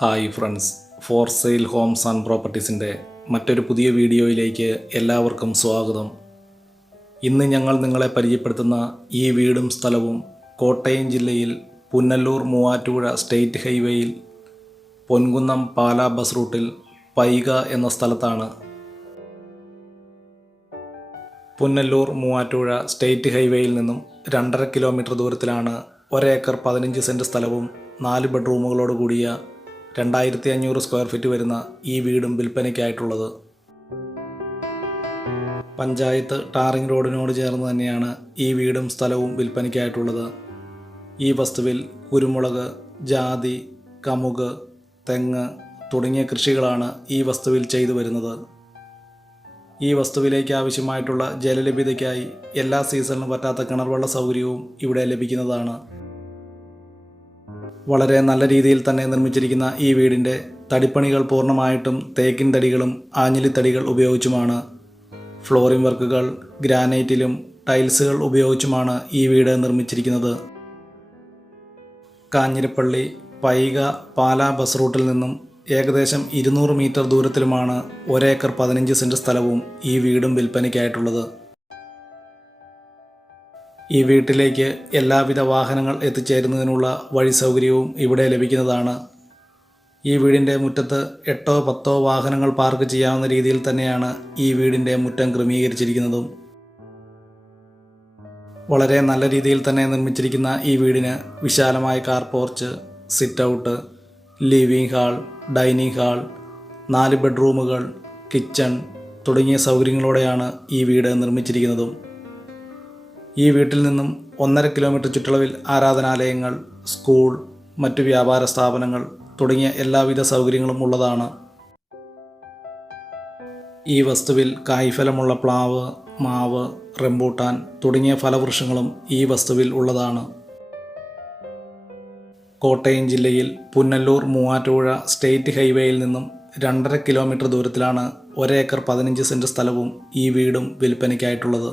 Hi friends, for sale homes and പ്രോപ്പർട്ടീസിൻ്റെ മറ്റൊരു പുതിയ വീഡിയോയിലേക്ക് എല്ലാവർക്കും സ്വാഗതം. ഇന്ന് ഞങ്ങൾ നിങ്ങളെ പരിചയപ്പെടുത്തുന്ന ഈ വീടും സ്ഥലവും കോട്ടയം ജില്ലയിൽ പുനലൂർ മൂവാറ്റുപുഴ സ്റ്റേറ്റ് ഹൈവേയിൽ പൊൻകുന്നം പാലാ ബസ് റൂട്ടിൽ പൈക എന്ന സ്ഥലത്താണ്. പുനലൂർ മൂവാറ്റുപുഴ സ്റ്റേറ്റ് ഹൈവേയിൽ നിന്നും 2.5 കിലോമീറ്റർ ദൂരത്തിലാണ് 1 ഏക്കർ 15 സെൻറ്റ് സ്ഥലവും 4 ബെഡ്റൂമുകളോട് കൂടിയ 2500 സ്ക്വയർ ഫീറ്റ് വരുന്ന ഈ വീടും വിൽപ്പനയ്ക്കായിട്ടുള്ളത്. പഞ്ചായത്ത് ടാറിംഗ് റോഡിനോട് ചേർന്ന് തന്നെയാണ് ഈ വീടും സ്ഥലവും വിൽപ്പനയ്ക്കായിട്ടുള്ളത്. ഈ വസ്തുവിൽ കുരുമുളക്, ജാതി, കമുക്, തെങ്ങ് തുടങ്ങിയ കൃഷികളാണ് ഈ വസ്തുവിൽ ചെയ്തു വരുന്നത്. ഈ വസ്തുവിലേക്ക് ആവശ്യമായിട്ടുള്ള ജലലഭ്യതയ്ക്കായി എല്ലാ സീസണിലും പറ്റാത്ത കിണർവെള്ള സൗകര്യവും ഇവിടെ ലഭിക്കുന്നതാണ്. വളരെ നല്ല രീതിയിൽ തന്നെ നിർമ്മിച്ചിരിക്കുന്ന ഈ വീടിൻ്റെ തടിപ്പണികൾ പൂർണ്ണമായിട്ടും തേക്കിൻ തടികളും ആഞ്ഞിലിത്തടികൾ ഉപയോഗിച്ചുമാണ്. ഫ്ലോറിംഗ് വർക്കുകൾ ഗ്രാനൈറ്റിലും ടൈൽസുകൾ ഉപയോഗിച്ചുമാണ് ഈ വീട് നിർമ്മിച്ചിരിക്കുന്നത്. കാഞ്ഞിരപ്പള്ളി പൈക പാലാ ബസ് റൂട്ടിൽ നിന്നും ഏകദേശം 200 മീറ്റർ ദൂരത്തിലുമാണ് 1 ഏക്കർ 15 സെൻറ്റ് സ്ഥലവും ഈ വീടും വിൽപ്പനയ്ക്കായിട്ടുള്ളത്. ഈ വീട്ടിലേക്ക് എല്ലാവിധ വാഹനങ്ങൾ എത്തിച്ചേരുന്നതിനുള്ള വഴി സൗകര്യവും ഇവിടെ ലഭിക്കുന്നതാണ്. ഈ വീടിൻ്റെ മുറ്റത്ത് 8-10 വാഹനങ്ങൾ പാർക്ക് ചെയ്യാവുന്ന രീതിയിൽ തന്നെയാണ് ഈ വീടിൻ്റെ മുറ്റം ക്രമീകരിച്ചിരിക്കുന്നതും. വളരെ നല്ല രീതിയിൽ തന്നെ നിർമ്മിച്ചിരിക്കുന്ന ഈ വീടിന് വിശാലമായ car porch, sit out, living hall, dining hall, 4 ബെഡ്റൂമുകൾ, കിച്ചൺ തുടങ്ങിയ സൗകര്യങ്ങളോടെയാണ് ഈ വീട് നിർമ്മിച്ചിരിക്കുന്നതും. ഈ വീട്ടിൽ നിന്നും 1.5 കിലോമീറ്റർ ചുറ്റളവിൽ ആരാധനാലയങ്ങൾ, സ്കൂൾ, മറ്റു വ്യാപാര സ്ഥാപനങ്ങൾ തുടങ്ങിയ എല്ലാവിധ സൗകര്യങ്ങളും ഉള്ളതാണ്. ഈ വസ്തുവിൽ കായ്ഫലമുള്ള പ്ലാവ്, മാവ്, റംബൂട്ടാൻ തുടങ്ങിയ ഫലവൃക്ഷങ്ങളും ഈ വസ്തുവിൽ ഉള്ളതാണ്. കോട്ടയം ജില്ലയിൽ പുനലൂർ മൂവാറ്റുപുഴ സ്റ്റേറ്റ് ഹൈവേയിൽ നിന്നും 2.5 കിലോമീറ്റർ ദൂരത്തിലാണ് 1 ഏക്കർ 15 സെൻറ്റ് സ്ഥലവും ഈ വീടും വിൽപ്പനയ്ക്കായിട്ടുള്ളത്.